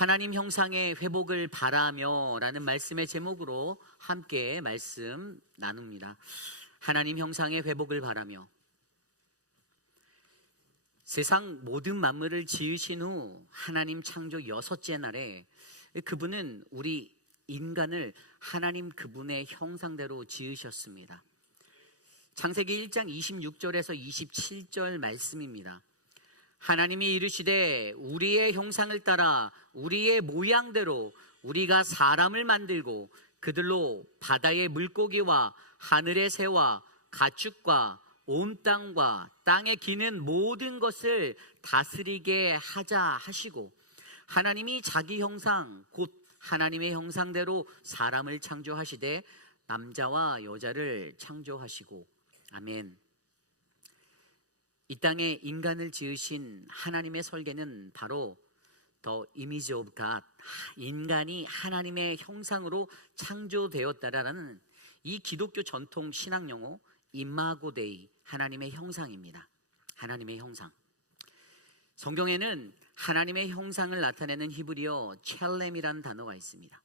하나님 형상의 회복을 바라며 라는 말씀의 제목으로 함께 말씀 나눕니다. 하나님 형상의 회복을 바라며. 세상 모든 만물을 지으신 후 하나님 창조 6째 날에 그분은 우리 인간을 하나님 그분의 형상대로 지으셨습니다. 창세기 1장 26절에서 27절 말씀입니다. 하나님이 이르시되 우리의 형상을 따라 우리의 모양대로 우리가 사람을 만들고 그들로 바다의 물고기와 하늘의 새와 가축과 온 땅과 땅에 기는 모든 것을 다스리게 하자 하시고, 하나님이 자기 형상 곧 하나님의 형상대로 사람을 창조하시되 남자와 여자를 창조하시고. 아멘. 이 땅에 인간을 지으신 하나님의 설계는 바로 The image of God, 인간이 하나님의 형상으로 창조되었다라는 이 기독교 전통 신학 용어 이마고 데이, 하나님의 형상입니다. 하나님의 형상. 성경에는 하나님의 형상을 나타내는 히브리어 첼렘이라는 단어가 있습니다.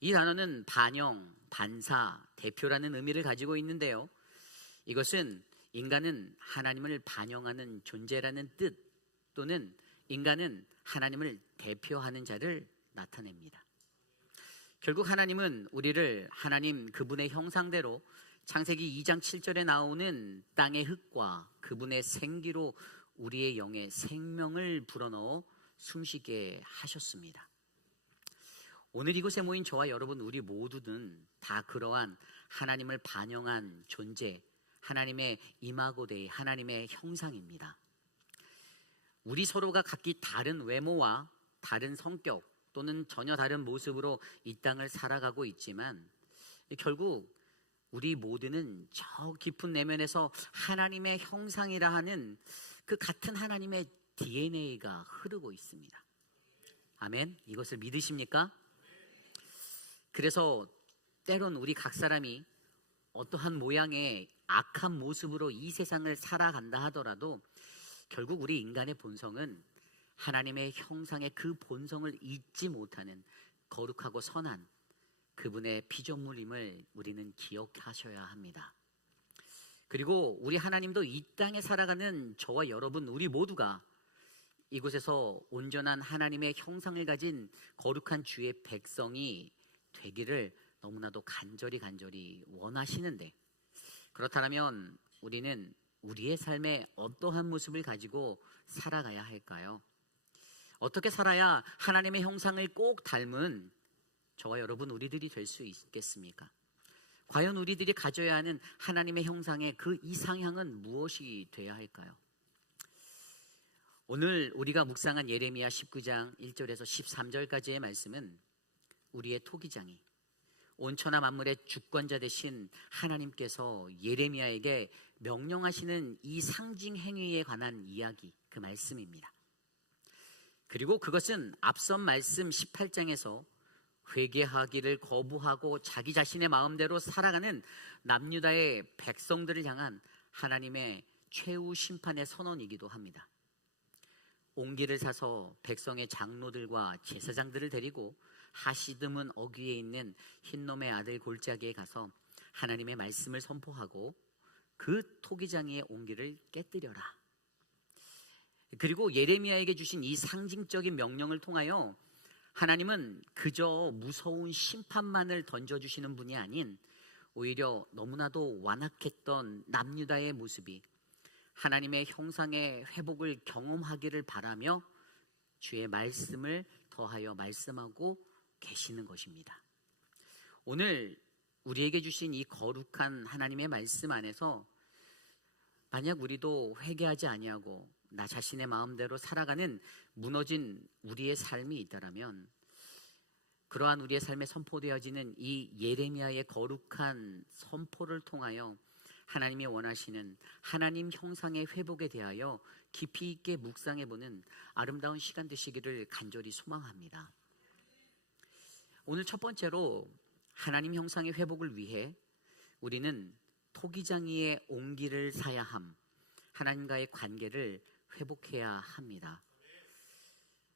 이 단어는 반영, 반사, 대표라는 의미를 가지고 있는데요, 이것은 인간은 하나님을 반영하는 존재라는 뜻, 또는 인간은 하나님을 대표하는 자를 나타냅니다. 결국 하나님은 우리를 하나님 그분의 형상대로 창세기 2장 7절에 나오는 땅의 흙과 그분의 생기로 우리의 영에 생명을 불어넣어 숨쉬게 하셨습니다. 오늘 이곳에 모인 저와 여러분, 우리 모두는 다 그러한 하나님을 반영한 존재, 하나님의 이마고 데이, 하나님의 형상입니다. 우리 서로가 각기 다른 외모와 다른 성격 또는 전혀 다른 모습으로 이 땅을 살아가고 있지만, 결국 우리 모두는 저 깊은 내면에서 하나님의 형상이라 하는 그 같은 하나님의 DNA가 흐르고 있습니다. 아멘. 이것을 믿으십니까? 그래서 때론 우리 각 사람이 어떠한 모양의 악한 모습으로 이 세상을 살아간다 하더라도 결국 우리 인간의 본성은 하나님의 형상의 그 본성을 잊지 못하는 거룩하고 선한 그분의 피조물임을 우리는 기억하셔야 합니다. 그리고 우리 하나님도 이 땅에 살아가는 저와 여러분, 우리 모두가 이곳에서 온전한 하나님의 형상을 가진 거룩한 주의 백성이 되기를 너무나도 간절히 원하시는데, 그렇다면 우리는 우리의 삶에 어떠한 모습을 가지고 살아가야 할까요? 어떻게 살아야 하나님의 형상을 꼭 닮은 저와 여러분 우리들이 될 수 있겠습니까? 과연 우리들이 가져야 하는 하나님의 형상의 그 이상향은 무엇이 되어야 할까요? 오늘 우리가 묵상한 예레미야 19장 1절에서 13절까지의 말씀은 우리의 토기장이 온 천하 만물의 주권자 되신 하나님께서 예레미야에게 명령하시는 이 상징 행위에 관한 이야기, 그 말씀입니다. 그리고 그것은 앞선 말씀 18장에서 회개하기를 거부하고 자기 자신의 마음대로 살아가는 남유다의 백성들을 향한 하나님의 최후 심판의 선언이기도 합니다. 옹기를 사서 백성의 장로들과 제사장들을 데리고 하시드문 어귀에 있는 흰놈의 아들 골짜기에 가서 하나님의 말씀을 선포하고 그 토기장이의 옹기를 깨뜨려라. 그리고 예레미야에게 주신 이 상징적인 명령을 통하여 하나님은 그저 무서운 심판만을 던져주시는 분이 아닌 오히려 너무나도 완악했던 남유다의 모습이 하나님의 형상의 회복을 경험하기를 바라며 주의 말씀을 더하여 말씀하고 계시는 것입니다. 오늘 우리에게 주신 이 거룩한 하나님의 말씀 안에서 만약 우리도 회개하지 아니하고 나 자신의 마음대로 살아가는 무너진 우리의 삶이 있다라면, 그러한 우리의 삶에 선포되어지는 이 예레미야의 거룩한 선포를 통하여 하나님이 원하시는 하나님 형상의 회복에 대하여 깊이 있게 묵상해보는 아름다운 시간 되시기를 간절히 소망합니다. 오늘 첫 번째로 하나님 형상의 회복을 위해 우리는 토기장이의 옹기를 사야 함, 하나님과의 관계를 회복해야 합니다.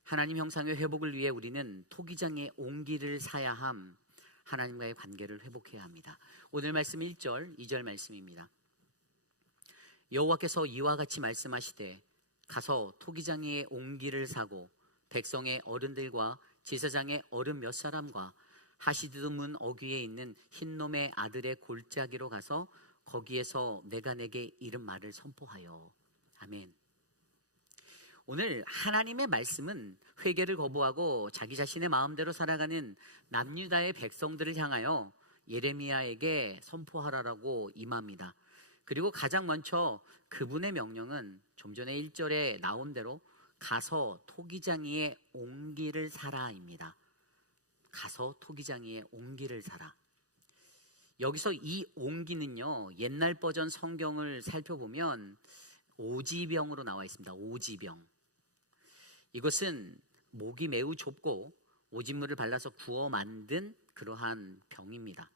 하나님 형상의 회복을 위해 우리는 토기장의 온기를 사야 함, 하나님과의 관계를 회복해야 합니다. 오늘 말씀 1절, 2절 말씀입니다. 여호와께서 이와 같이 말씀하시되 가서 토기장의 온기를 사고 백성의 어른들과 제사장의 어른 몇 사람과 하시드 문 어귀에 있는 흰놈의 아들의 골짜기로 가서 거기에서 내가 내게 이른 말을 선포하여. 아멘. 오늘 하나님의 말씀은 회개를 거부하고 자기 자신의 마음대로 살아가는 남유다의 백성들을 향하여 예레미야에게 선포하라라고 임합니다. 그리고 가장 먼저 그분의 명령은 좀 전에 1절에 나온 대로 가서 토기장이의 온기를 사라입니다. 가서 토기장이의 온기를 사라. 여기서 이 온기는요, 옛날 버전 성경을 살펴보면 오지병으로 나와 있습니다. 오지병. 이것은 목이 매우 좁고 오진물을 발라서 구워 만든 그러한 병입니다.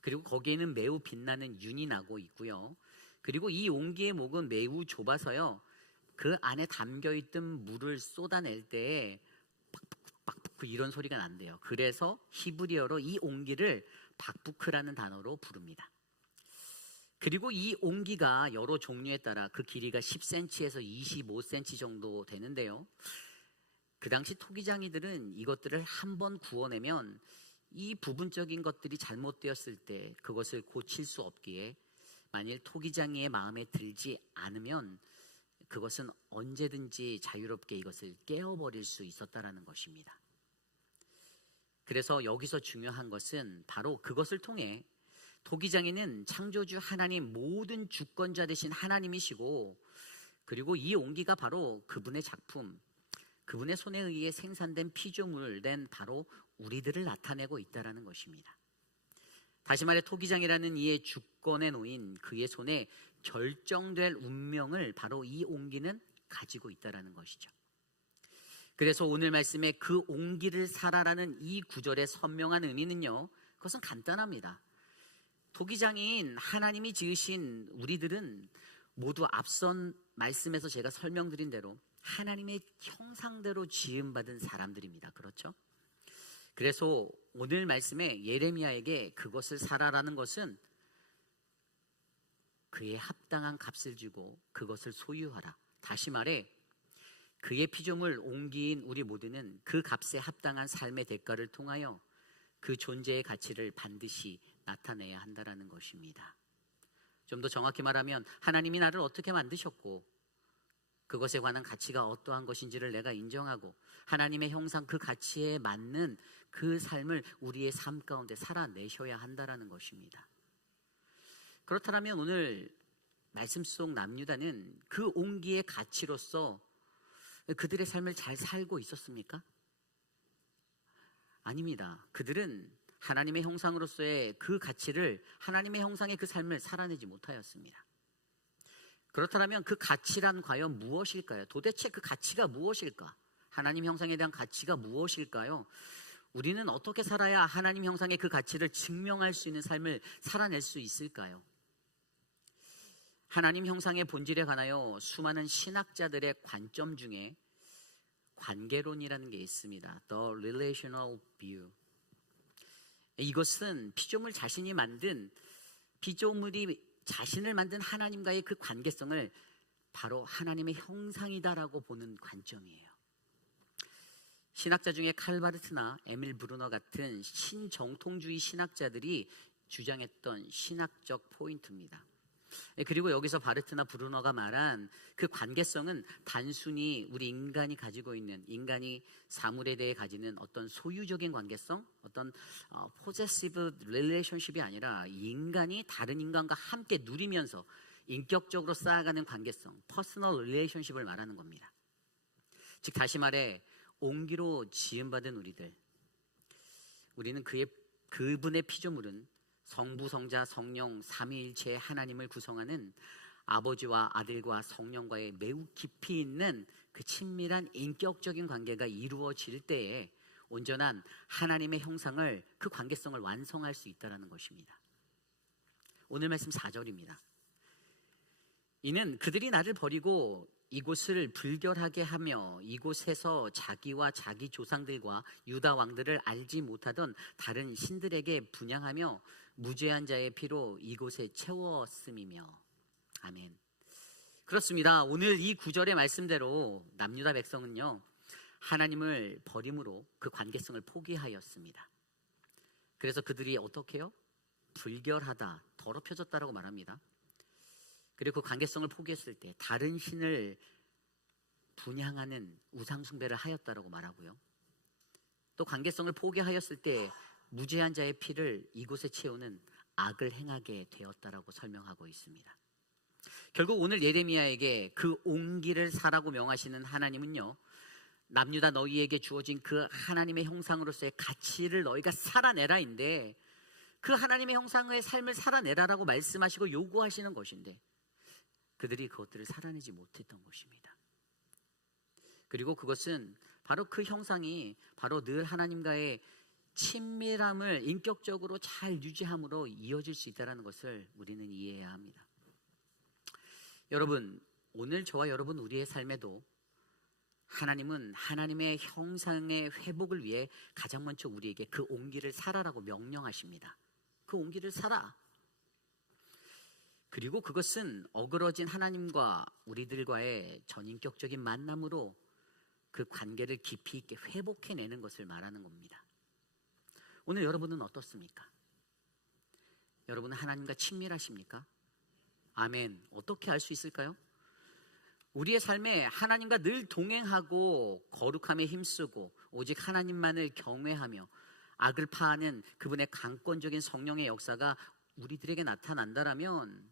그리고 거기에는 매우 빛나는 윤이 나고 있고요. 그리고 이 온기의 목은 매우 좁아서요, 그 안에 담겨있던 물을 쏟아낼 때에 박부크 이런 소리가 난대요. 그래서 히브리어로 이 온기를 박부크라는 단어로 부릅니다. 그리고 이 온기가 여러 종류에 따라 그 길이가 10cm에서 25cm 정도 되는데요. 그 당시 토기장이들은 이것들을 한번 구워내면 이 부분적인 것들이 잘못되었을 때 그것을 고칠 수 없기에 만일 토기장이의 마음에 들지 않으면 그것은 언제든지 자유롭게 이것을 깨어버릴 수 있었다라는 것입니다. 그래서 여기서 중요한 것은 바로 그것을 통해 토기장이는 창조주 하나님 모든 주권자 되신 하나님이시고, 그리고 이 온기가 바로 그분의 작품, 그분의 손에 의해 생산된 피조물 된 바로 우리들을 나타내고 있다는 것입니다. 다시 말해 토기장이라는 이의 주권에 놓인 그의 손에 결정될 운명을 바로 이 온기는 가지고 있다는 것이죠. 그래서 오늘 말씀에 그 온기를 사라라는 이 구절의 선명한 의미는요, 그것은 간단합니다. 토기장인 하나님이 지으신 우리들은 모두 앞선 말씀에서 제가 설명드린 대로 하나님의 형상대로 지음받은 사람들입니다. 그렇죠? 그래서 오늘 말씀에 예레미야에게 그것을 사라라는 것은 그에 합당한 값을 주고 그것을 소유하라. 다시 말해 그의 피조물 온기인 우리 모두는 그 값에 합당한 삶의 대가를 통하여 그 존재의 가치를 반드시 나타내야 한다는 것입니다. 좀 더 정확히 말하면 하나님이 나를 어떻게 만드셨고 그것에 관한 가치가 어떠한 것인지를 내가 인정하고 하나님의 형상 그 가치에 맞는 그 삶을 우리의 삶 가운데 살아내셔야 한다는 것입니다. 그렇다면 오늘 말씀 속 남유다는 그 온기의 가치로서 그들의 삶을 잘 살고 있었습니까? 아닙니다. 그들은 하나님의 형상으로서의 그 가치를, 하나님의 형상의 그 삶을 살아내지 못하였습니다. 그렇다면 그 가치란 과연 무엇일까요? 도대체 그 가치가 무엇일까? 하나님 형상에 대한 가치가 무엇일까요? 우리는 어떻게 살아야 하나님 형상의 그 가치를 증명할 수 있는 삶을 살아낼 수 있을까요? 하나님 형상의 본질에 관하여 수많은 신학자들의 관점 중에 관계론이라는 게 있습니다. The Relational View. 이것은 피조물 자신이 만든, 피조물이 자신을 만든 하나님과의 그 관계성을 바로 하나님의 형상이다라고 보는 관점이에요. 신학자 중에 칼바르트나 에밀 브루너 같은 신정통주의 신학자들이 주장했던 신학적 포인트입니다. 그리고 여기서 바르트나 브루너가 말한 그 관계성은 단순히 우리 인간이 가지고 있는, 인간이 사물에 대해 가지는 어떤 소유적인 관계성, 어떤 possessive relationship이 아니라 인간이 다른 인간과 함께 누리면서 인격적으로 쌓아가는 관계성, personal relationship을 말하는 겁니다. 즉 다시 말해 온기로 지음받은 우리는 그분의 피조물은 성부, 성자, 성령, 삼위일체의 하나님을 구성하는 아버지와 아들과 성령과의 매우 깊이 있는 그 친밀한 인격적인 관계가 이루어질 때에 온전한 하나님의 형상을, 그 관계성을 완성할 수 있다는 것입니다. 오늘 말씀 4절입니다. 이는 그들이 나를 버리고 이곳을 불결하게 하며 이곳에서 자기와 자기 조상들과 유다 왕들을 알지 못하던 다른 신들에게 분향하며 무죄한 자의 피로 이곳에 채웠음이며. 아멘. 그렇습니다. 오늘 이 구절의 말씀대로 남유다 백성은요, 하나님을 버림으로 그 관계성을 포기하였습니다. 그래서 그들이 어떻게 해요? 불결하다, 더럽혀졌다라고 말합니다. 그리고 그 관계성을 포기했을 때 다른 신을 분향하는 우상숭배를 하였다라고 말하고요. 또 관계성을 포기하였을 때 무죄한 자의 피를 이곳에 채우는 악을 행하게 되었다라고 설명하고 있습니다. 결국 오늘 예레미야에게 그 온기를 사라고 명하시는 하나님은요, 남유다 너희에게 주어진 그 하나님의 형상으로서의 가치를 너희가 살아내라인데, 그 하나님의 형상의 삶을 살아내라라고 말씀하시고 요구하시는 것인데 그들이 그것들을 살아내지 못했던 것입니다. 그리고 그것은 바로 그 형상이 바로 늘 하나님과의 친밀함을 인격적으로 잘 유지함으로 이어질 수 있다는 것을 우리는 이해해야 합니다. 여러분, 오늘 저와 여러분 우리의 삶에도 하나님은 하나님의 형상의 회복을 위해 가장 먼저 우리에게 그 온기를 살아라고 명령하십니다. 그 온기를 살아. 그리고 그것은 어그러진 하나님과 우리들과의 전인격적인 만남으로 그 관계를 깊이 있게 회복해내는 것을 말하는 겁니다. 오늘 여러분은 어떻습니까? 여러분은 하나님과 친밀하십니까? 아멘. 어떻게 알 수 있을까요? 우리의 삶에 하나님과 늘 동행하고 거룩함에 힘쓰고 오직 하나님만을 경외하며 악을 파하는 그분의 강권적인 성령의 역사가 우리들에게 나타난다라면,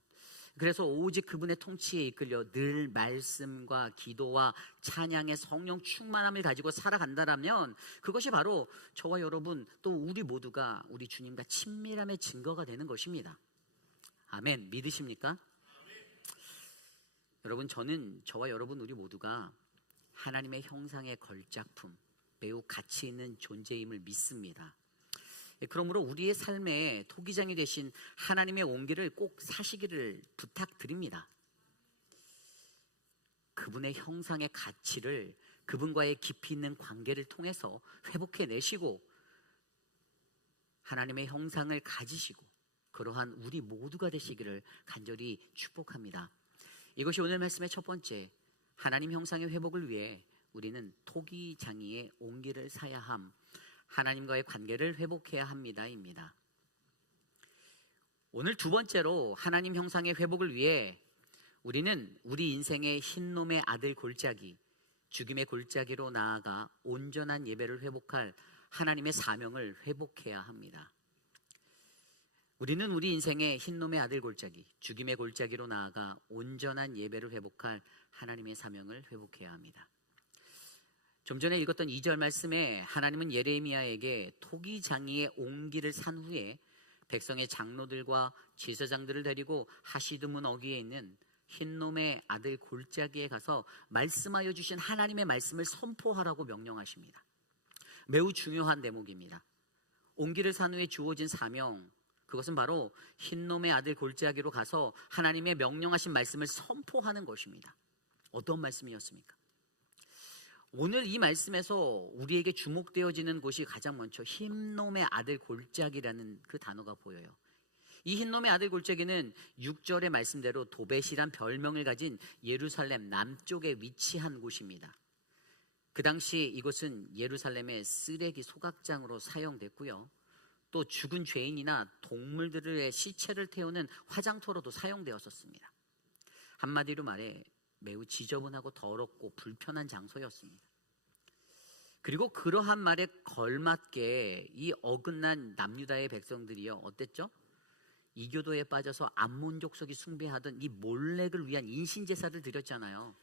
그래서 오직 그분의 통치에 이끌려 늘 말씀과 기도와 찬양의 성령 충만함을 가지고 살아간다라면 그것이 바로 저와 여러분 또 우리 모두가 우리 주님과 친밀함의 증거가 되는 것입니다. 아멘. 믿으십니까? 여러분, 저는 저와 여러분 우리 모두가 하나님의 형상의 걸작품, 매우 가치 있는 존재임을 믿습니다. 그러므로 우리의 삶에 토기장이 되신 하나님의 온기를 꼭 사시기를 부탁드립니다. 그분의 형상의 가치를 그분과의 깊이 있는 관계를 통해서 회복해내시고 하나님의 형상을 가지시고 그러한 우리 모두가 되시기를 간절히 축복합니다. 이것이 오늘 말씀의 첫 번째, 하나님 형상의 회복을 위해 우리는 토기장이의 온기를 사야 함, 하나님과의 관계를 회복해야 합니다입니다. 오늘 두 번째로 하나님 형상의 회복을 위해 우리는 우리 인생의 흰놈의 아들 골짜기, 죽임의 골짜기로 나아가 온전한 예배를 회복할 하나님의 사명을 회복해야 합니다. 우리는 우리 인생의 흰놈의 아들 골짜기, 죽임의 골짜기로 나아가 온전한 예배를 회복할 하나님의 사명을 회복해야 합니다. 좀 전에 읽었던 2절 말씀에 하나님은 예레미야에게 토기장이의 온기를 산 후에 백성의 장로들과 제사장들을 데리고 하시드문 어귀에 있는 흰놈의 아들 골짜기에 가서 말씀하여 주신 하나님의 말씀을 선포하라고 명령하십니다. 매우 중요한 대목입니다. 온기를 산 후에 주어진 사명, 그것은 바로 흰놈의 아들 골짜기로 가서 하나님의 명령하신 말씀을 선포하는 것입니다. 어떤 말씀이었습니까? 오늘 이 말씀에서 우리에게 주목되어지는 곳이 가장 먼저 흰놈의 아들 골짜기라는 그 단어가 보여요. 이 흰놈의 아들 골짜기는 6절의 말씀대로 도벳이란 별명을 가진 예루살렘 남쪽에 위치한 곳입니다. 그 당시 이곳은 예루살렘의 쓰레기 소각장으로 사용됐고요. 또 죽은 죄인이나 동물들의 시체를 태우는 화장터로도 사용되었었습니다. 한마디로 말해 매우 지저분하고 더럽고 불편한 장소였습니다. 그리고 그러한 말에 걸맞게 이 어긋난 남유다의 백성들이요, 어땠죠? 이교도에 빠져서 암몬 족속이 숭배하던 이 몰렉을 위한 인신제사를 드렸잖아요.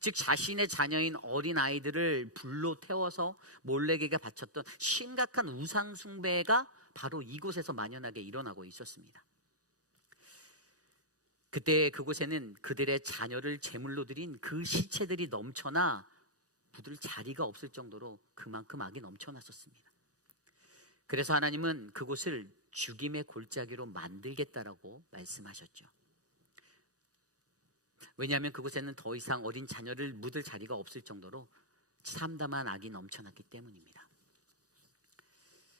즉 자신의 자녀인 어린 아이들을 불로 태워서 몰렉에게 바쳤던 심각한 우상 숭배가 바로 이곳에서 만연하게 일어나고 있었습니다. 그때 그곳에는 그들의 자녀를 제물로 드린 그 시체들이 넘쳐나 묻을 자리가 없을 정도로 그만큼 악이 넘쳐났었습니다. 그래서 하나님은 그곳을 죽임의 골짜기로 만들겠다라고 말씀하셨죠. 왜냐하면 그곳에는 더 이상 어린 자녀를 묻을 자리가 없을 정도로 참담한 악이 넘쳐났기 때문입니다.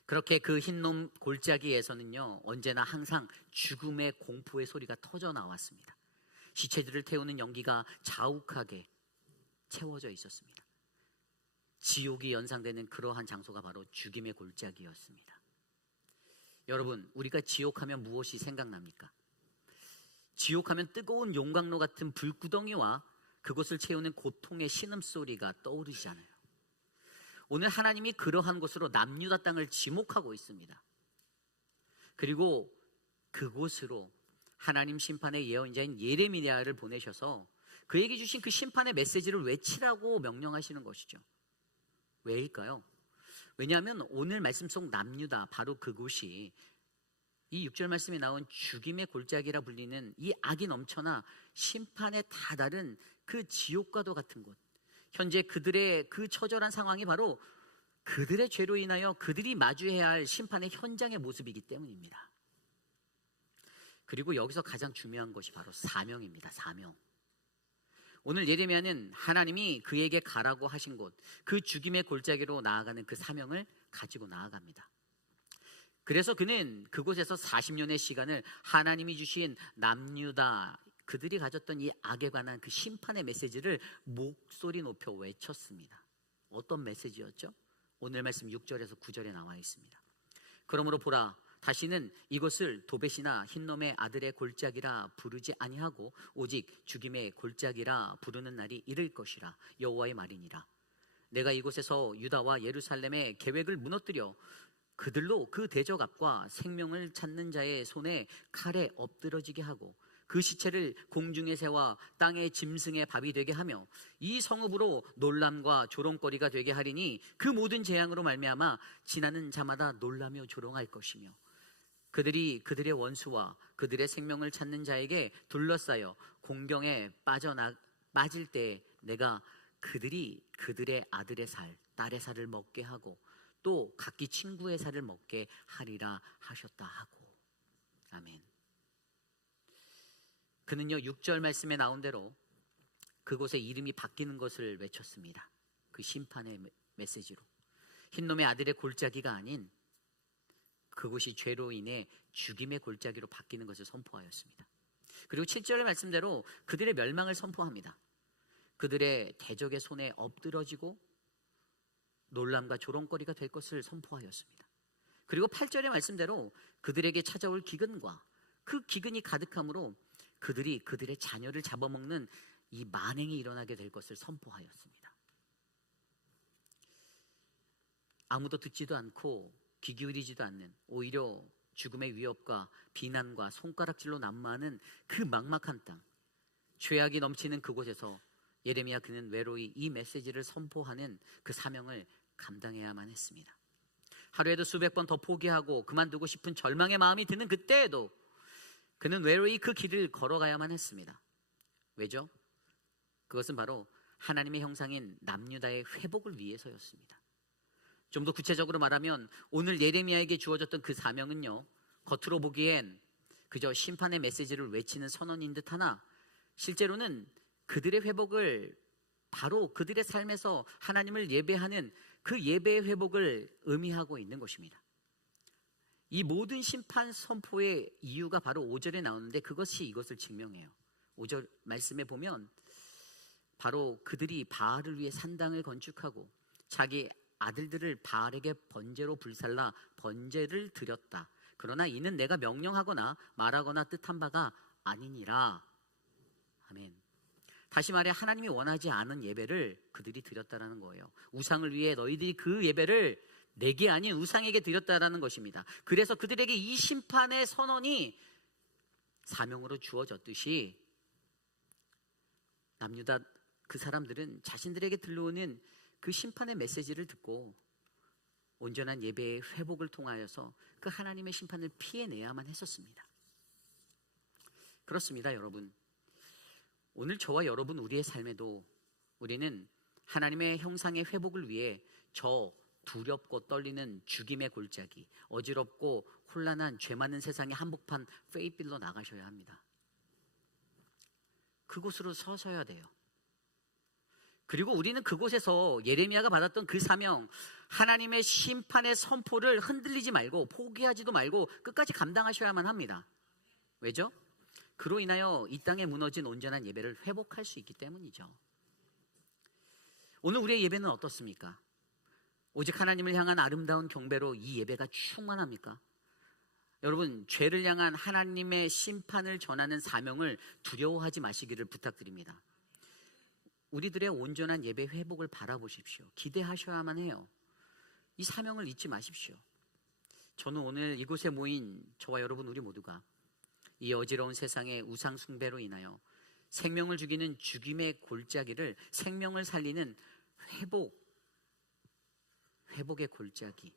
그렇게 그 흰놈 골짜기에서는요, 언제나 항상 죽음의 공포의 소리가 터져 나왔습니다. 시체들을 태우는 연기가 자욱하게 채워져 있었습니다. 지옥이 연상되는 그러한 장소가 바로 죽임의 골짜기였습니다. 여러분, 우리가 지옥하면 무엇이 생각납니까? 지옥하면 뜨거운 용광로 같은 불구덩이와 그곳을 채우는 고통의 신음소리가 떠오르잖아요. 오늘 하나님이 그러한 곳으로 남유다 땅을 지목하고 있습니다. 그리고 그곳으로 하나님 심판의 예언자인 예레미야를 보내셔서 그에게 주신 그 심판의 메시지를 외치라고 명령하시는 것이죠. 왜일까요? 왜냐하면 오늘 말씀 속 남유다, 바로 그곳이 이 6절 말씀에 나온 죽임의 골짜기라 불리는 이 악이 넘쳐나 심판에 다다른 그 지옥과도 같은 곳, 현재 그들의 그 처절한 상황이 바로 그들의 죄로 인하여 그들이 마주해야 할 심판의 현장의 모습이기 때문입니다. 그리고 여기서 가장 중요한 것이 바로 사명입니다. 사명. 오늘 예레미야는 하나님이 그에게 가라고 하신 곳, 그 죽임의 골짜기로 나아가는 그 사명을 가지고 나아갑니다. 그래서 그는 그곳에서 40년의 시간을 하나님이 주신 남유다, 그들이 가졌던 이 악에 관한 그 심판의 메시지를 목소리 높여 외쳤습니다. 어떤 메시지였죠? 오늘 말씀 6절에서 9절에 나와 있습니다. 그러므로 보라, 다시는 이곳을 도벳이나 흰놈의 아들의 골짜기라 부르지 아니하고 오직 죽임의 골짜기라 부르는 날이 이를 것이라. 여호와의 말이니라. 내가 이곳에서 유다와 예루살렘의 계획을 무너뜨려 그들로 그 대적압과 생명을 찾는 자의 손에 칼에 엎드러지게 하고 그 시체를 공중의 새와 땅의 짐승의 밥이 되게 하며 이 성읍으로 놀람과 조롱거리가 되게 하리니 그 모든 재앙으로 말미암아 지나는 자마다 놀라며 조롱할 것이며 그들이 그들의 원수와 그들의 생명을 찾는 자에게 둘러싸여 공경에 빠질 때 내가 그들이 그들의 아들의 살, 딸의 살을 먹게 하고 또 각기 친구의 살을 먹게 하리라 하셨다 하고. 아멘. 그는요 6절 말씀에 나온 대로 그곳의 이름이 바뀌는 것을 외쳤습니다. 그 심판의 메시지로 흰놈의 아들의 골짜기가 아닌 그곳이 죄로 인해 죽임의 골짜기로 바뀌는 것을 선포하였습니다. 그리고 7절의 말씀대로 그들의 멸망을 선포합니다. 그들의 대적의 손에 엎드러지고 놀람과 조롱거리가 될 것을 선포하였습니다. 그리고 8절의 말씀대로 그들에게 찾아올 기근과 그 기근이 가득함으로 그들이 그들의 자녀를 잡아먹는 이 만행이 일어나게 될 것을 선포하였습니다. 아무도 듣지도 않고 귀 기울이지도 않는, 오히려 죽음의 위협과 비난과 손가락질로 난무하는 그 막막한 땅, 죄악이 넘치는 그곳에서 예레미야 그는 외로이 이 메시지를 선포하는 그 사명을 감당해야만 했습니다. 하루에도 수백 번 더 포기하고 그만두고 싶은 절망의 마음이 드는 그때에도 그는 외로이 그 길을 걸어가야만 했습니다. 왜죠? 그것은 바로 하나님의 형상인 남유다의 회복을 위해서였습니다. 좀 더 구체적으로 말하면 오늘 예레미야에게 주어졌던 그 사명은요, 겉으로 보기엔 그저 심판의 메시지를 외치는 선언인 듯 하나 실제로는 그들의 회복을, 바로 그들의 삶에서 하나님을 예배하는 그 예배의 회복을 의미하고 있는 것입니다. 이 모든 심판 선포의 이유가 바로 5절에 나오는데 그것이 이것을 증명해요. 5절 말씀에 보면 바로 그들이 바알을 위해 산당을 건축하고 자기 아들들을 바알에게 번제로 불살라 번제를 드렸다. 그러나 이는 내가 명령하거나 말하거나 뜻한 바가 아니니라. 아멘. 다시 말해 하나님이 원하지 않은 예배를 그들이 드렸다라는 거예요. 우상을 위해 너희들이 그 예배를 내게 아닌 우상에게 드렸다라는 것입니다. 그래서 그들에게 이 심판의 선언이 사명으로 주어졌듯이 남유다 그 사람들은 자신들에게 들려오는 그 심판의 메시지를 듣고 온전한 예배의 회복을 통하여서 그 하나님의 심판을 피해내야만 했었습니다. 그렇습니다, 여러분. 오늘 저와 여러분 우리의 삶에도 우리는 하나님의 형상의 회복을 위해 저 두렵고 떨리는 죽임의 골짜기, 어지럽고 혼란한 죄 많은 세상의 한복판 페이빌로 나가셔야 합니다. 그곳으로 서셔야 돼요. 그리고 우리는 그곳에서 예레미야가 받았던 그 사명, 하나님의 심판의 선포를 흔들리지 말고 포기하지도 말고 끝까지 감당하셔야만 합니다. 왜죠? 그로 인하여 이 땅에 무너진 온전한 예배를 회복할 수 있기 때문이죠. 오늘 우리의 예배는 어떻습니까? 오직 하나님을 향한 아름다운 경배로 이 예배가 충만합니까? 여러분, 죄를 향한 하나님의 심판을 전하는 사명을 두려워하지 마시기를 부탁드립니다. 우리들의 온전한 예배 회복을 바라보십시오. 기대하셔야만 해요. 이 사명을 잊지 마십시오. 저는 오늘 이곳에 모인 저와 여러분 우리 모두가 이 어지러운 세상의 우상 숭배로 인하여 생명을 죽이는 죽임의 골짜기를 생명을 살리는 회복의 골짜기,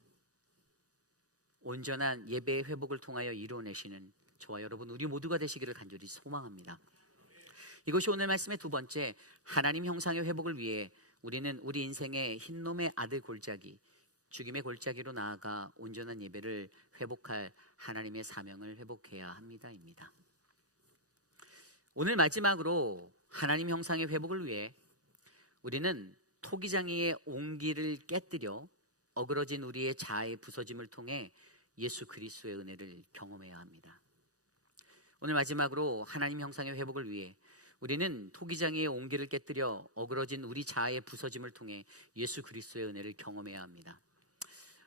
온전한 예배의 회복을 통하여 이루어내시는 저와 여러분 우리 모두가 되시기를 간절히 소망합니다. 이것이 오늘 말씀의 두 번째, 하나님 형상의 회복을 위해 우리는 우리 인생의 흰놈의 아들 골짜기, 죽임의 골짜기로 나아가 온전한 예배를 회복할 하나님의 사명을 회복해야 합니다입니다. 오늘 마지막으로 하나님 형상의 회복을 위해 우리는 토기장이의 온기를 깨뜨려 어그러진 우리의 자아의 부서짐을 통해 예수 그리스도의 은혜를 경험해야 합니다. 오늘 마지막으로 하나님 형상의 회복을 위해 우리는 토기장이의 온기를 깨뜨려 어그러진 우리 자아의 부서짐을 통해 예수 그리스도의 은혜를 경험해야 합니다.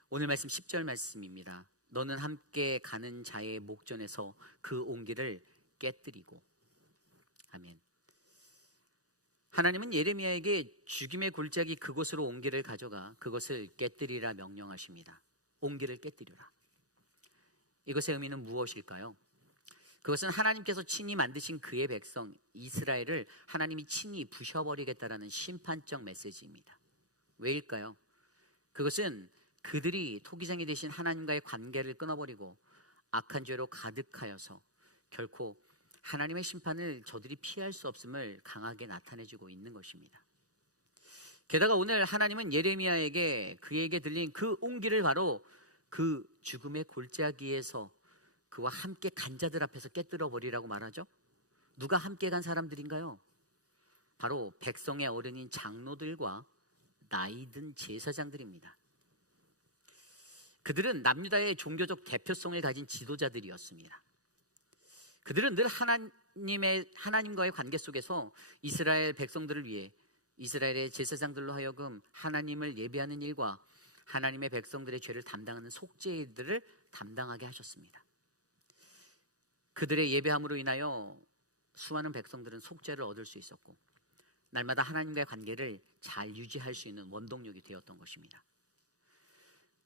오늘 말씀 10절 말씀입니다. 너는 함께 가는 자의 목전에서 그 온기를 깨뜨리고. 아멘. 하나님은 예레미야에게 죽임의 골짜기 그곳으로 온기를 가져가 그것을 깨뜨리라 명령하십니다. 온기를 깨뜨리라. 이것의 의미는 무엇일까요? 그것은 하나님께서 친히 만드신 그의 백성 이스라엘을 하나님이 친히 부셔버리겠다라는 심판적 메시지입니다. 왜일까요? 그것은 그들이 토기장이 되신 하나님과의 관계를 끊어버리고 악한 죄로 가득하여서 결코 하나님의 심판을 저들이 피할 수 없음을 강하게 나타내주고 있는 것입니다. 게다가 오늘 하나님은 예레미야에게 그에게 들린 그 온기를 바로 그 죽음의 골짜기에서 그와 함께 간 자들 앞에서 깨뜨려 버리라고 말하죠. 누가 함께 간 사람들인가요? 바로 백성의 어른인 장로들과 나이든 제사장들입니다. 그들은 남유다의 종교적 대표성을 가진 지도자들이었습니다. 그들은 늘 하나님과의 관계 속에서 이스라엘 백성들을 위해 이스라엘의 제사장들로 하여금 하나님을 예배하는 일과 하나님의 백성들의 죄를 담당하는 속죄의 일들을 담당하게 하셨습니다. 그들의 예배함으로 인하여 수많은 백성들은 속죄를 얻을 수 있었고 날마다 하나님과의 관계를 잘 유지할 수 있는 원동력이 되었던 것입니다.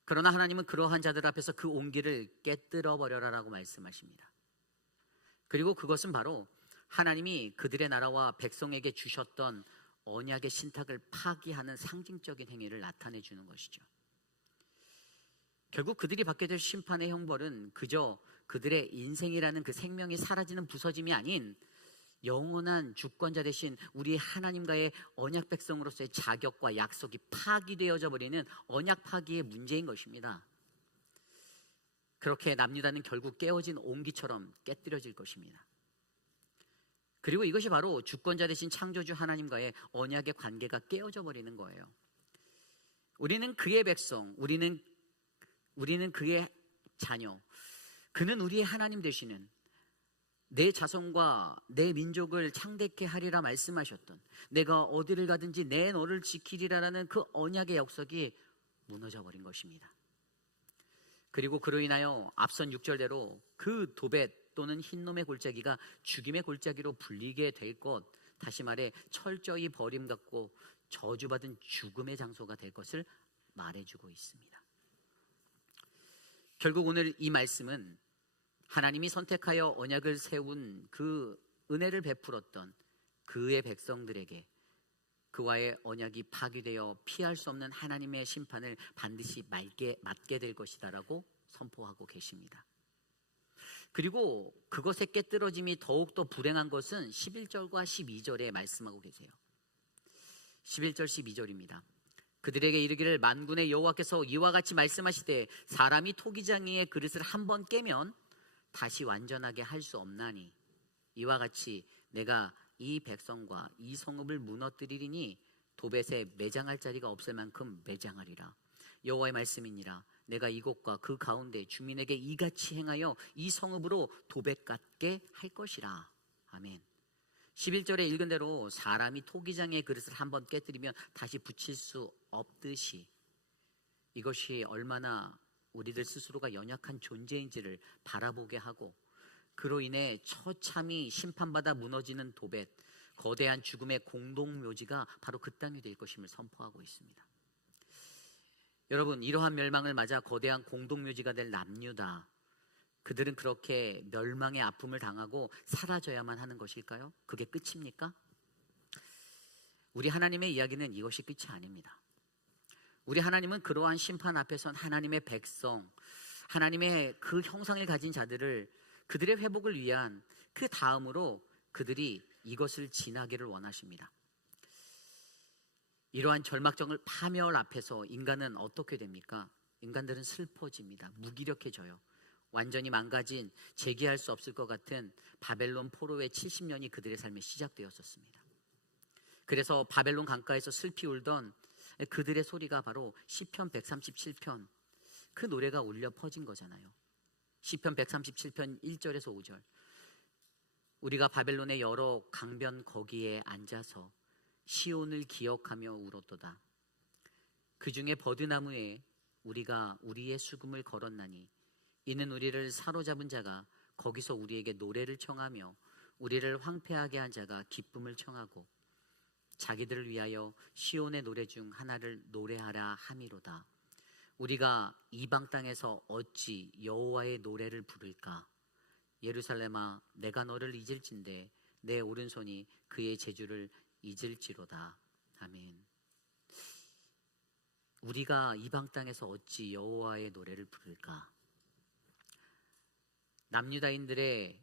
그러나 하나님은 그러한 자들 앞에서 그 온기를 깨뜨려 버려라라고 말씀하십니다. 그리고 그것은 바로 하나님이 그들의 나라와 백성에게 주셨던 언약의 신탁을 파기하는 상징적인 행위를 나타내 주는 것이죠. 결국 그들이 받게 될 심판의 형벌은 그저 그들의 인생이라는 그 생명이 사라지는 부서짐이 아닌 영원한 주권자 되신 우리 하나님과의 언약 백성으로서의 자격과 약속이 파기되어져 버리는 언약 파기의 문제인 것입니다. 그렇게 남유다는 결국 깨어진 온기처럼 깨뜨려질 것입니다. 그리고 이것이 바로 주권자 되신 창조주 하나님과의 언약의 관계가 깨어져 버리는 거예요. 우리는 그의 백성, 우리는 그의 자녀, 그는 우리의 하나님 되시는 내 자손과 내 민족을 창대케 하리라 말씀하셨던 내가 어디를 가든지 내 너를 지키리라라는 그 언약의 약속이 무너져 버린 것입니다. 그리고 그로 인하여 앞선 6절대로 그 도벳 또는 흰놈의 골짜기가 죽임의 골짜기로 불리게 될 것, 다시 말해 철저히 버림받고 저주받은 죽음의 장소가 될 것을 말해주고 있습니다. 결국 오늘 이 말씀은 하나님이 선택하여 언약을 세운 그 은혜를 베풀었던 그의 백성들에게 그와의 언약이 파기되어 피할 수 없는 하나님의 심판을 반드시 맞게 될 것이다라고 선포하고 계십니다. 그리고 그것의 깨뜨려짐이 더욱더 불행한 것은 11절과 12절에 말씀하고 계세요. 11절 12절입니다. 그들에게 이르기를 만군의 여호와께서 이와 같이 말씀하시되 사람이 토기장이의 그릇을 한 번 깨면 다시 완전하게 할 수 없나니 이와 같이 내가 이 백성과 이 성읍을 무너뜨리리니 도벳에 매장할 자리가 없을 만큼 매장하리라. 여호와의 말씀이니라. 내가 이곳과 그 가운데 주민에게 이같이 행하여 이 성읍으로 도벳 같게 할 것이라. 아멘. 11절에 읽은 대로 사람이 토기장의 그릇을 한번 깨뜨리면 다시 붙일 수 없듯이 이것이 얼마나 우리들 스스로가 연약한 존재인지를 바라보게 하고, 그로 인해 처참히 심판받아 무너지는 도벳, 거대한 죽음의 공동묘지가 바로 그 땅이 될 것임을 선포하고 있습니다. 여러분, 이러한 멸망을 맞아 거대한 공동묘지가 될 남유다, 그들은 그렇게 멸망의 아픔을 당하고 사라져야만 하는 것일까요? 그게 끝입니까? 우리 하나님의 이야기는 이것이 끝이 아닙니다. 우리 하나님은 그러한 심판 앞에선 하나님의 백성, 하나님의 그 형상을 가진 자들을, 그들의 회복을 위한 그 다음으로 그들이 이것을 지나기를 원하십니다. 이러한 절망적을 파멸 앞에서 인간은 어떻게 됩니까? 인간들은 슬퍼집니다. 무기력해져요. 완전히 망가진, 재기할 수 없을 것 같은 바벨론 포로의 70년이 그들의 삶에 시작되었었습니다. 그래서 바벨론 강가에서 슬피 울던 그들의 소리가 바로 시편 137편, 그 노래가 울려 퍼진 거잖아요. 시편 137편 1절에서 5절. 우리가 바벨론의 여러 강변 거기에 앉아서 시온을 기억하며 울었도다. 그 중에 버드나무에 우리가 우리의 수금을 걸었나니 이는 우리를 사로잡은 자가 거기서 우리에게 노래를 청하며 우리를 황폐하게 한 자가 기쁨을 청하고 자기들을 위하여 시온의 노래 중 하나를 노래하라 함이로다. 우리가 이방 땅에서 어찌 여호와의 노래를 부를까? 예루살렘아, 내가 너를 잊을진대 내 오른손이 그의 제주를 잊을지로다. 아멘. 우리가 이방 땅에서 어찌 여호와의 노래를 부를까? 남유다인들의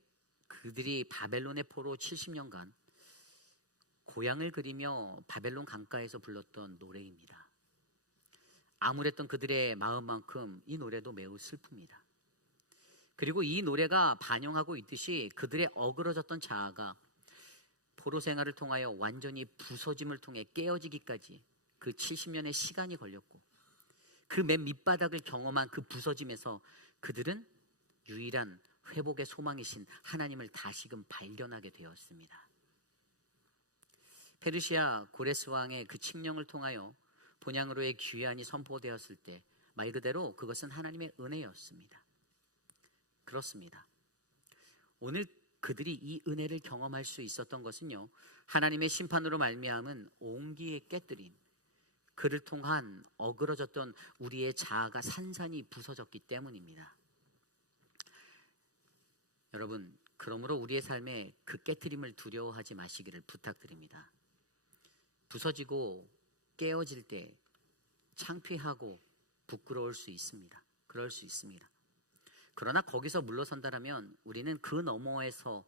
그들이 바벨론의 포로 70년간 고향을 그리며 바벨론 강가에서 불렀던 노래입니다. 암울했던 그들의 마음만큼 이 노래도 매우 슬픕니다. 그리고 이 노래가 반영하고 있듯이 그들의 어그러졌던 자아가 포로 생활을 통하여 완전히 부서짐을 통해 깨어지기까지 그 70년의 시간이 걸렸고, 그 맨 밑바닥을 경험한 그 부서짐에서 그들은 유일한 회복의 소망이신 하나님을 다시금 발견하게 되었습니다. 페르시아 고레스 왕의 그 칙령을 통하여 본향으로의 귀환이 선포되었을 때 말 그대로 그것은 하나님의 은혜였습니다. 그렇습니다. 오늘 그들이 이 은혜를 경험할 수 있었던 것은요, 하나님의 심판으로 말미암은 온기에 깨뜨린, 그를 통한 어그러졌던 우리의 자아가 산산이 부서졌기 때문입니다. 여러분, 그러므로 우리의 삶에 그 깨트림을 두려워하지 마시기를 부탁드립니다. 부서지고 깨어질 때 창피하고 부끄러울 수 있습니다. 그럴 수 있습니다. 그러나 거기서 물러선다라면 우리는 그 너머에서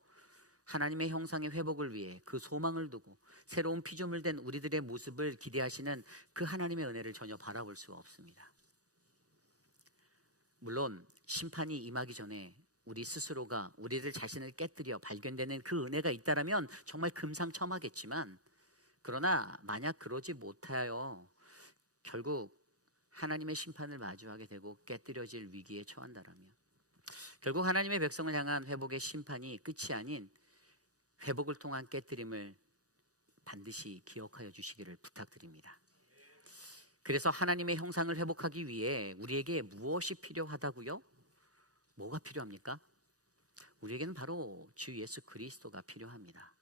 하나님의 형상의 회복을 위해 그 소망을 두고 새로운 피조물 된 우리들의 모습을 기대하시는 그 하나님의 은혜를 전혀 바라볼 수가 없습니다. 물론 심판이 임하기 전에 우리 스스로가 우리들 자신을 깨뜨려 발견되는 그 은혜가 있다라면 정말 금상첨화겠지만, 그러나 만약 그러지 못하여 결국 하나님의 심판을 마주하게 되고 깨뜨려질 위기에 처한다라면 결국 하나님의 백성을 향한 회복의 심판이 끝이 아닌 회복을 통한 깨뜨림을 반드시 기억하여 주시기를 부탁드립니다. 그래서 하나님의 형상을 회복하기 위해 우리에게 무엇이 필요하다고요? 뭐가 필요합니까? 우리에게는 바로 주 예수 그리스도가 필요합니다.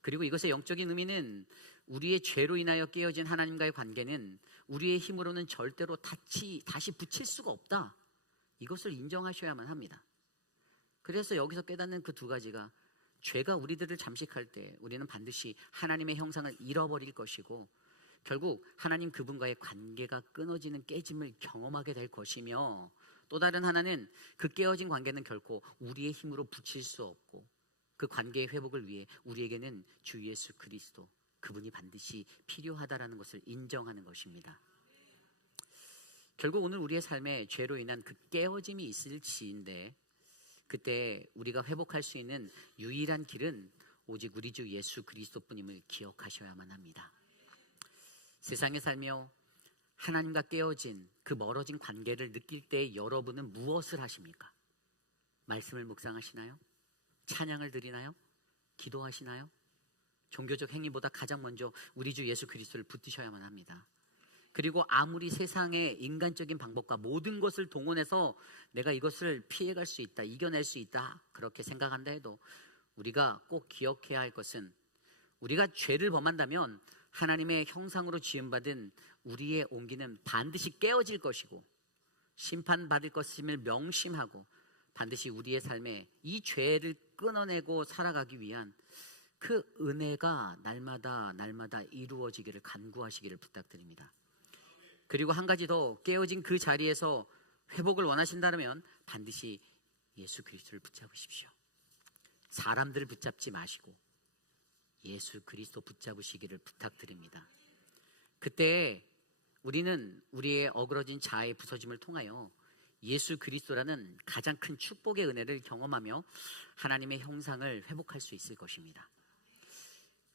그리고 이것의 영적인 의미는 우리의 죄로 인하여 깨어진 하나님과의 관계는 우리의 힘으로는 절대로 다시 붙일 수가 없다, 이것을 인정하셔야만 합니다. 그래서 여기서 깨닫는 그 두 가지가, 죄가 우리들을 잠식할 때 우리는 반드시 하나님의 형상을 잃어버릴 것이고 결국 하나님 그분과의 관계가 끊어지는 깨짐을 경험하게 될 것이며, 또 다른 하나는 그 깨어진 관계는 결코 우리의 힘으로 붙일 수 없고 그 관계의 회복을 위해 우리에게는 주 예수 그리스도, 그분이 반드시 필요하다라는 것을 인정하는 것입니다. 결국 오늘 우리의 삶에 죄로 인한 그 깨어짐이 있을지인데, 그때 우리가 회복할 수 있는 유일한 길은 오직 우리 주 예수 그리스도뿐임을 기억하셔야만 합니다. 세상에 살며 하나님과 깨어진 그 멀어진 관계를 느낄 때 여러분은 무엇을 하십니까? 말씀을 묵상하시나요? 찬양을 드리나요? 기도하시나요? 종교적 행위보다 가장 먼저 우리 주 예수 그리스도를 붙드셔야만 합니다. 그리고 아무리 세상의 인간적인 방법과 모든 것을 동원해서 내가 이것을 피해갈 수 있다, 이겨낼 수 있다 그렇게 생각한다 해도 우리가 꼭 기억해야 할 것은 우리가 죄를 범한다면 하나님의 형상으로 지음받은 우리의 온기는 반드시 깨어질 것이고 심판받을 것임을 명심하고 반드시 우리의 삶에 이 죄를 끊어내고 살아가기 위한 그 은혜가 날마다 이루어지기를 간구하시기를 부탁드립니다. 그리고 한 가지 더, 깨어진 그 자리에서 회복을 원하신다면 반드시 예수 그리스도를 붙잡으십시오. 사람들을 붙잡지 마시고 예수 그리스도 붙잡으시기를 부탁드립니다. 그때 우리는 우리의 어그러진 자아의 부서짐을 통하여 예수 그리스도라는 가장 큰 축복의 은혜를 경험하며 하나님의 형상을 회복할 수 있을 것입니다.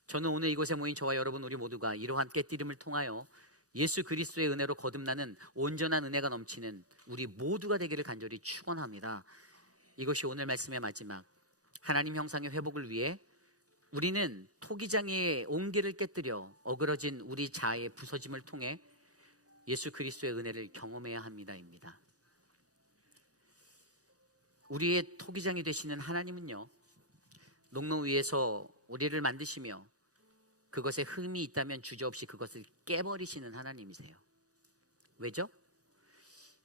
저는 오늘 이곳에 모인 저와 여러분 우리 모두가 이러한 깨뜨림을 통하여 예수 그리스도의 은혜로 거듭나는 온전한 은혜가 넘치는 우리 모두가 되기를 간절히 축원합니다. 이것이 오늘 말씀의 마지막, 하나님 형상의 회복을 위해 우리는 토기장이의 온기를 깨뜨려 어그러진 우리 자아의 부서짐을 통해 예수 그리스도의 은혜를 경험해야 합니다입니다. 우리의 토기장이 되시는 하나님은요, 농로 위에서 우리를 만드시며 그것에 흠이 있다면 주저없이 그것을 깨버리시는 하나님이세요. 왜죠?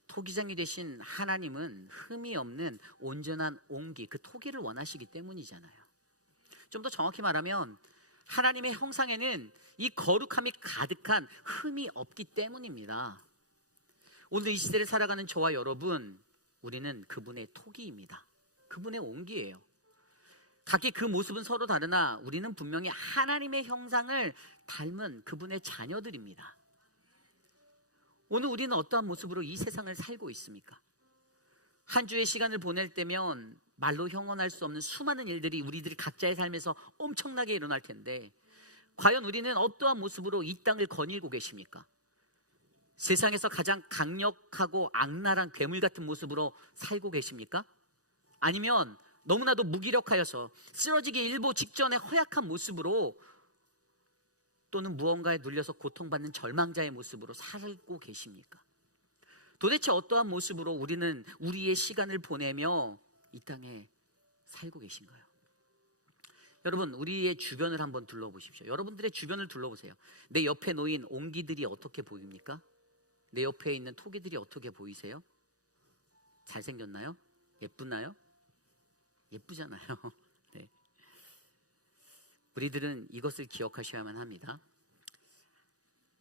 토기장이 되신 하나님은 흠이 없는 온전한 온기, 그 토기를 원하시기 때문이잖아요. 좀 더 정확히 말하면 하나님의 형상에는 이 거룩함이 가득한 흠이 없기 때문입니다. 오늘 이 시대를 살아가는 저와 여러분, 우리는 그분의 토기입니다. 그분의 온기예요. 각기 그 모습은 서로 다르나 우리는 분명히 하나님의 형상을 닮은 그분의 자녀들입니다. 오늘 우리는 어떠한 모습으로 이 세상을 살고 있습니까? 한 주의 시간을 보낼 때면 말로 형언할 수 없는 수많은 일들이 우리들이 각자의 삶에서 엄청나게 일어날 텐데 과연 우리는 어떠한 모습으로 이 땅을 거닐고 계십니까? 세상에서 가장 강력하고 악랄한 괴물 같은 모습으로 살고 계십니까? 아니면 너무나도 무기력하여서 쓰러지기 일보 직전의 허약한 모습으로 또는 무언가에 눌려서 고통받는 절망자의 모습으로 살고 계십니까? 도대체 어떠한 모습으로 우리는 우리의 시간을 보내며 이 땅에 살고 계신가요? 여러분, 우리의 주변을 한번 둘러보십시오. 여러분들의 주변을 둘러보세요. 내 옆에 놓인 온기들이 어떻게 보입니까? 내 옆에 있는 토기들이 어떻게 보이세요? 잘생겼나요? 예쁘나요? 예쁘잖아요. 네. 우리들은 이것을 기억하셔야만 합니다.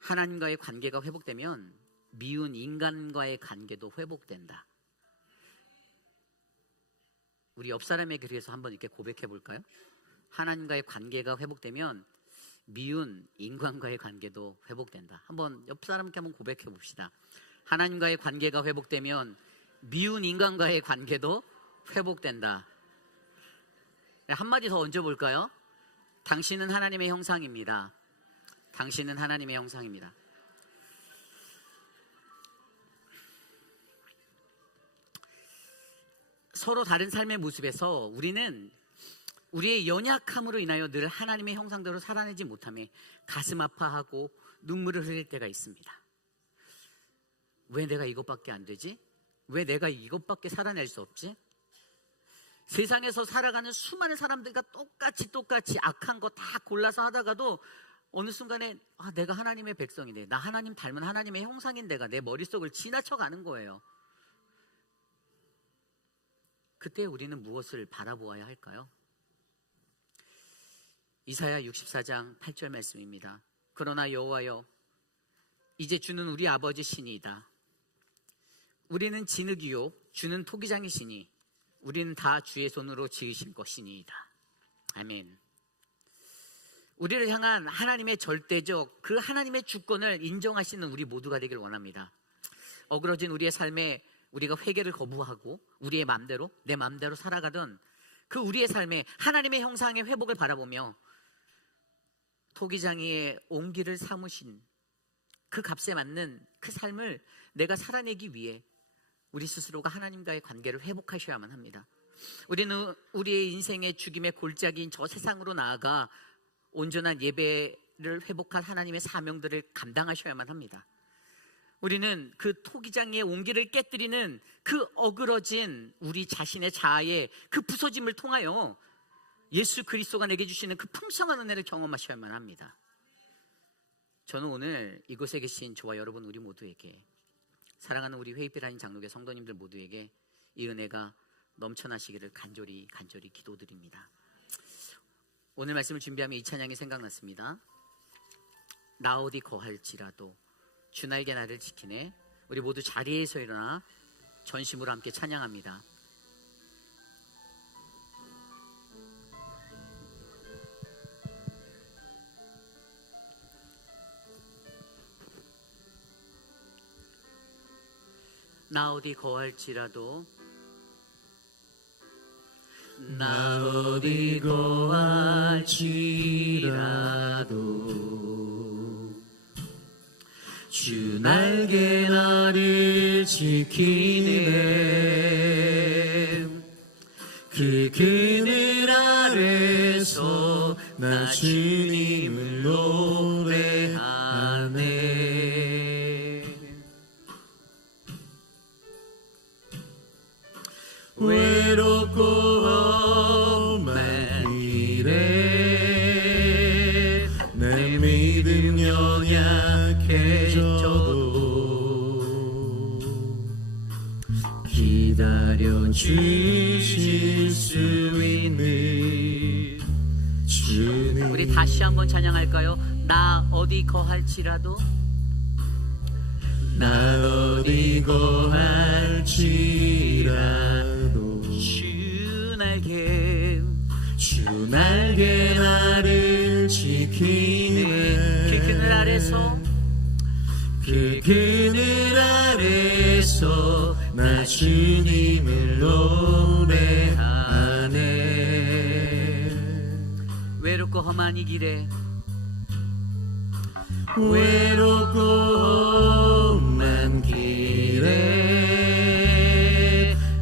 하나님과의 관계가 회복되면 미운 인간과의 관계도 회복된다. 우리 옆 사람에게 그래서 한번 이렇게 고백해 볼까요? 하나님과의 관계가 회복되면 미운 인간과의 관계도 회복된다. 한번 옆 사람께 한번 고백해 봅시다. 하나님과의 관계가 회복되면 미운 인간과의 관계도 회복된다. 한마디 더 얹어볼까요? 당신은 하나님의 형상입니다. 당신은 하나님의 형상입니다. 서로 다른 삶의 모습에서 우리는 우리의 연약함으로 인하여 늘 하나님의 형상대로 살아내지 못함에 가슴 아파하고 눈물을 흘릴 때가 있습니다. 왜 내가 이것밖에 안 되지? 왜 내가 이것밖에 살아낼 수 없지? 세상에서 살아가는 수많은 사람들과 똑같이 악한 거 다 골라서 하다가도 어느 순간에 내가 하나님의 백성인데, 나 하나님 닮은 하나님의 형상인데가 내 머릿속을 지나쳐가는 거예요. 그때 우리는 무엇을 바라보아야 할까요? 이사야 64장 8절 말씀입니다. 그러나 여호와여, 이제 주는 우리 아버지 신이다. 우리는 진흙이요 주는 토기장이시니 우리는 다 주의 손으로 지으신 것이니이다. 아멘. 우리를 향한 하나님의 절대적 그 하나님의 주권을 인정하시는 우리 모두가 되길 원합니다. 어그러진 우리의 삶에 우리가 회개를 거부하고 우리의 맘대로 내 맘대로 살아가던 그 우리의 삶에 하나님의 형상의 회복을 바라보며 토기장이의 온기를 삼으신 그 값에 맞는 그 삶을 내가 살아내기 위해 우리 스스로가 하나님과의 관계를 회복하셔야만 합니다. 우리는 우리의 인생의 죽임의 골짜기인 저 세상으로 나아가 온전한 예배를 회복할 하나님의 사명들을 감당하셔야만 합니다. 우리는 그 토기장의 온기를 깨뜨리는 그 어그러진 우리 자신의 자아의 그 부서짐을 통하여 예수 그리스도가 내게 주시는 그 풍성한 은혜를 경험하셔야만 합니다. 저는 오늘 이곳에 계신 저와 여러분 우리 모두에게, 사랑하는 우리 회의필 한인 장로교 성도님들 모두에게 이 은혜가 넘쳐나시기를 간절히 기도드립니다. 오늘 말씀을 준비하며 이 찬양이 생각났습니다. 나 어디 거할지라도 주 날개 나를 지키네. 우리 모두 자리에서 일어나 전심으로 함께 찬양합니다. 나 어디 거할지라도, 나 어디 거할지라도 주 날개 나를 지키네. 그 그늘 아래서 나 주님을 노래하네. 외롭고 험한 길에 내 믿음 연약해져도 기다려 주실 수 있는 주님. 우리 다시 한번 찬양할까요? 나 어디 거할지라도, 나 어디 거할지라도 주 날개 나를 지키네. 그 그늘 아래서, 그 그늘 아래서 나 주님을 노래하네. 외롭고 험한 이 길에, 외롭고 험한 길에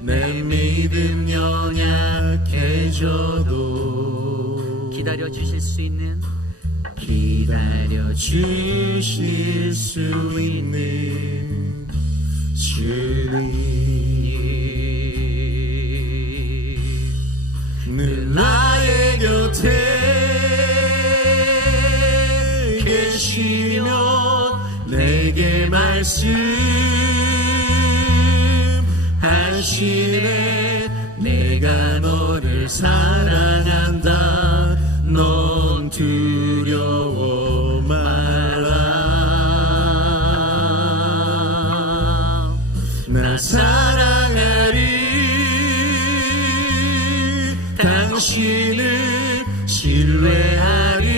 내 믿음 연약해져도 기다려 주실 수 있는, 기다려 주실 수 있는 주님. 늘 나의 곁에 계시며 내게 말씀하시네. 내가 너를 사랑한다. 넌 두려워 말라. 나 사랑하리. 당신을 신뢰하리.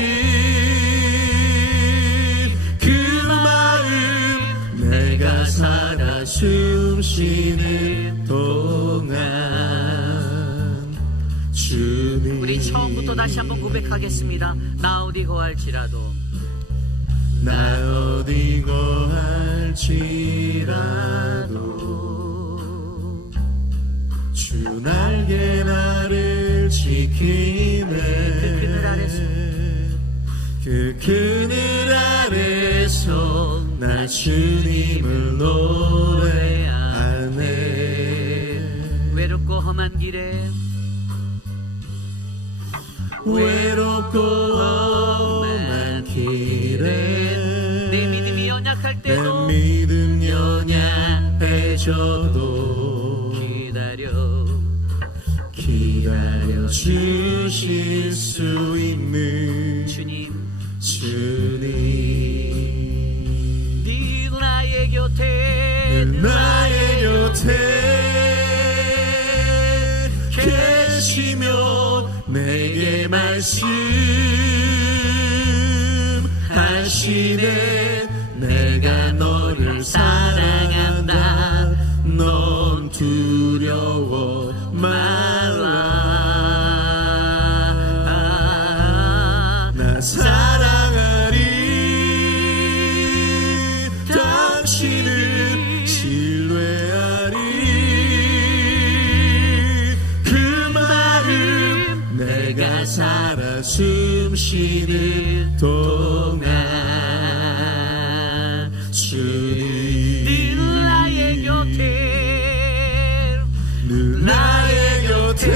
그 마음 내가 살아 숨쉬는 동안 주님. 우리 처음부터 다시 한번 고백하겠습니다. 나 어디 거할지라도, 나 어디 거할지라도 주 날개 나를 지키네. 그 그늘 아래서, 그 그늘 아래서 나 주님을 노래하네. 외롭고 험한 길에, 외롭고 험한 길에 내 믿음이 연약할 때도, 내 믿음 연약해져도 기다려 주실 수 있는 주님. 늘 나의 곁에, 나의 곁에 계시며 내게 말씀하시네. 내가 너를 사랑한다. 넌 두려워 말라. 숨쉬는 동안 주님 늘 나의 곁에 늘 나의 곁에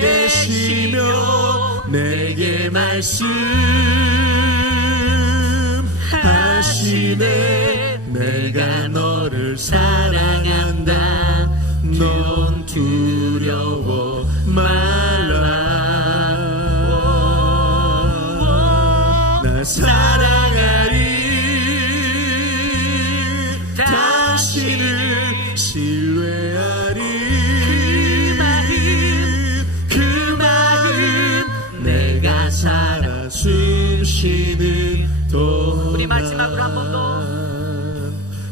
계시며 내게 말씀하시네. 내가 너를 사랑한다. 넌 두려워 말라. 나 사랑하리. 당신을 신뢰하리. 그 마음 내가 살아 숨쉬는 동안. 우리 마지막으로 한 번 더.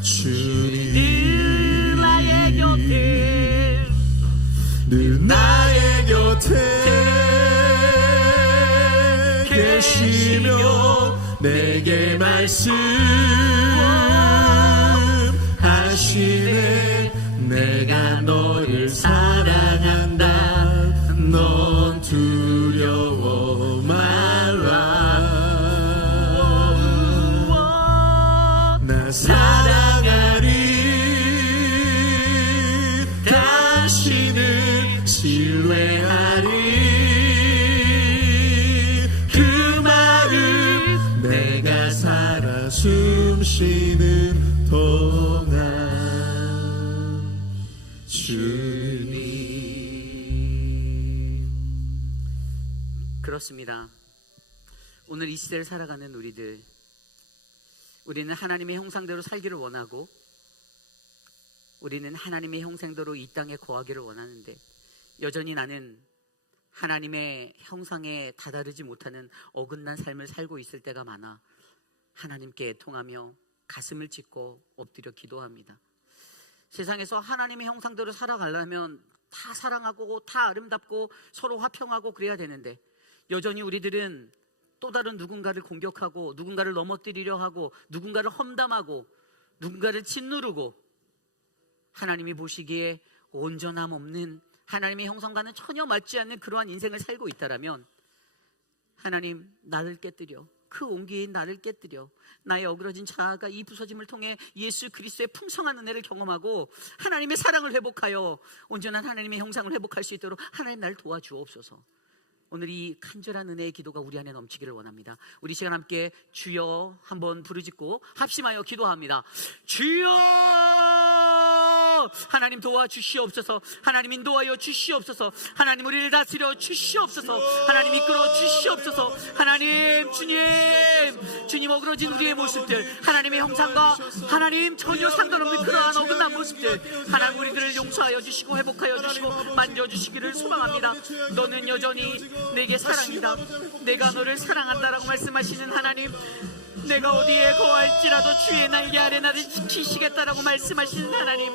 주님 늘 나의 곁에 늘 나의 곁에 계시며 내게 말씀하시네. 내가 너를 사랑한다. 넌 두려워 말라. 나 사랑하리. 당신을 신뢰하리. 그 마음 내가 살아 숨쉬는 동안 주님. 그렇습니다. 오늘 이 시대를 살아가는 우리는 하나님의 형상대로 살기를 원하고, 우리는 하나님의 형상대로 이 땅에 거하기를 원하는데, 여전히 나는 하나님의 형상에 다다르지 못하는 어긋난 삶을 살고 있을 때가 많아 하나님께 애통하며 가슴을 찢고 엎드려 기도합니다. 세상에서 하나님의 형상대로 살아가려면 다 사랑하고 다 아름답고 서로 화평하고 그래야 되는데, 여전히 우리들은 또 다른 누군가를 공격하고 누군가를 넘어뜨리려 하고 누군가를 험담하고 누군가를 짓누르고, 하나님이 보시기에 온전함 없는, 하나님의 형상과는 전혀 맞지 않는 그러한 인생을 살고 있다라면, 하나님 나를 깨뜨려, 그 온기인 나를 깨뜨려, 나의 어그러진 자아가 이 부서짐을 통해 예수 그리스도의 풍성한 은혜를 경험하고 하나님의 사랑을 회복하여 온전한 하나님의 형상을 회복할 수 있도록 하나님 나를 도와주옵소서. 오늘 이 간절한 은혜의 기도가 우리 안에 넘치기를 원합니다. 우리 시간 함께 주여 한번 부르짖고 합심하여 기도합니다. 주여! 하나님 도와주시옵소서. 하나님 인도하여 주시옵소서. 하나님 우리를 다스려 주시옵소서. 하나님 이끌어 주시옵소서. 하나님, 주님 어그러진 우리의 모습들, 하나님의 형상과 하나님 전혀 상관없는 그러한 어긋난 모습들, 하나님 우리들을 용서하여 주시고 회복하여 주시고 만져주시기를 소망합니다. 너는 여전히 내게 사랑이다, 내가 너를 사랑한다라고 말씀하시는 하나님, 내가 어디에 거할지라도 주의 날개 아래 나를 지키시겠다라고 말씀하시는 하나님,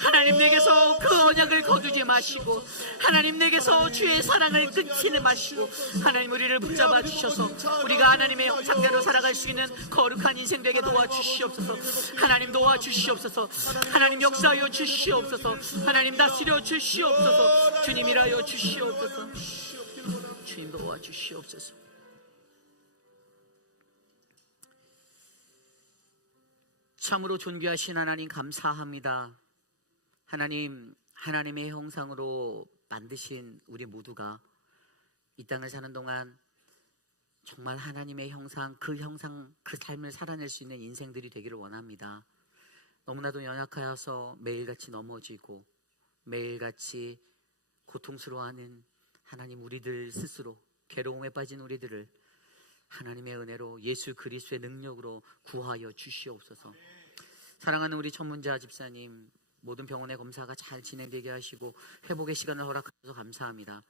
하나님 내게서 그 언약을 거두지 마시고, 하나님 내게서 주의 사랑을 끊지 마시고, 하나님 우리를 붙잡아 주셔서 우리가 하나님의 형상대로 살아갈 수 있는 거룩한 인생 되게 도와주시옵소서. 하나님 도와주시옵소서. 하나님 역사하여 주시옵소서. 하나님 다스려 주시옵소서. 주님 일하여 주시옵소서. 주님 도와주시옵소서. 참으로 존귀하신 하나님 감사합니다. 하나님, 하나님의 형상으로 만드신 우리 모두가 이 땅을 사는 동안 정말 하나님의 형상, 그 삶을 살아낼 수 있는 인생들이 되기를 원합니다. 너무나도 연약하여서 매일같이 넘어지고 매일같이 고통스러워하는 하나님, 우리들 스스로 괴로움에 빠진 우리들을 하나님의 은혜로 예수 그리스도의 능력으로 구하여 주시옵소서. 사랑하는 우리 전문자 집사님, 모든 병원의 검사가 잘 진행되게 하시고 회복의 시간을 허락하셔서 감사합니다.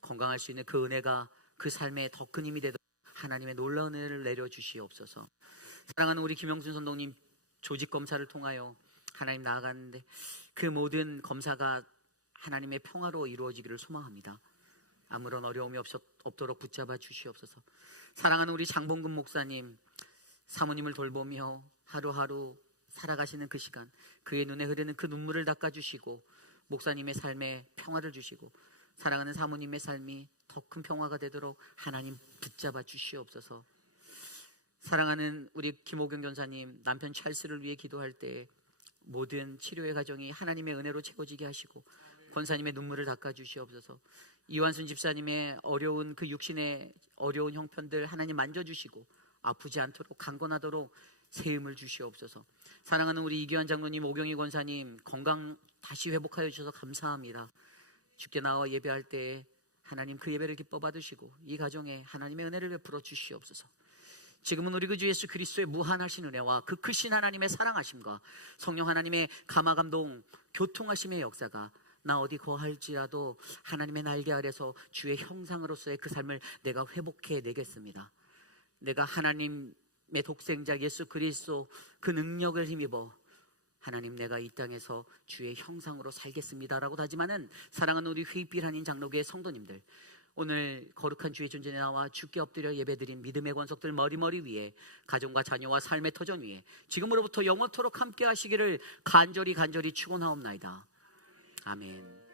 건강할 수 있는 그 은혜가 그 삶에 더 큰 힘이 되도록 하나님의 놀라운 은혜를 내려주시옵소서. 사랑하는 우리 김영순 선동님, 조직 검사를 통하여 하나님 나아가는데 그 모든 검사가 하나님의 평화로 이루어지기를 소망합니다. 아무런 어려움이 없도록 붙잡아 주시옵소서. 사랑하는 우리 장봉근 목사님, 사모님을 돌보며 하루하루 살아가시는 그 시간, 그의 눈에 흐르는 그 눈물을 닦아주시고 목사님의 삶에 평화를 주시고 사랑하는 사모님의 삶이 더 큰 평화가 되도록 하나님 붙잡아 주시옵소서. 사랑하는 우리 김호경 전사님, 남편 찰스를 위해 기도할 때 모든 치료의 과정이 하나님의 은혜로 채워지게 하시고 권사님의 눈물을 닦아 주시옵소서. 이완순 집사님의 어려운 그 육신의 어려운 형편들 하나님 만져주시고 아프지 않도록 강건하도록 세움을 주시옵소서. 사랑하는 우리 이규환 장로님, 오경희 권사님 건강 다시 회복하여 주셔서 감사합니다. 주께 나와 예배할 때 하나님 그 예배를 기뻐 받으시고 이 가정에 하나님의 은혜를 베풀어 주시옵소서. 지금은 우리 그 주 예수 그리스도의 무한하신 은혜와 그 크신 하나님의 사랑하심과 성령 하나님의 감화감동 교통하심의 역사가 나 어디 거할지라도 하나님의 날개 아래서 주의 형상으로서의 그 삶을 내가 회복해 내겠습니다. 내가 하나님의 독생자 예수 그리스도 그 능력을 힘입어 하나님 내가 이 땅에서 주의 형상으로 살겠습니다라고 다짐하는 사랑하는 우리 휘빛 한인 장로교회 성도님들, 오늘 거룩한 주의 존전에 나와 주께 엎드려 예배드린 믿음의 권속들 머리 위에 가정과 자녀와 삶의 터전 위에 지금으로부터 영원토록 함께 하시기를 간절히 축원하옵나이다. 아멘.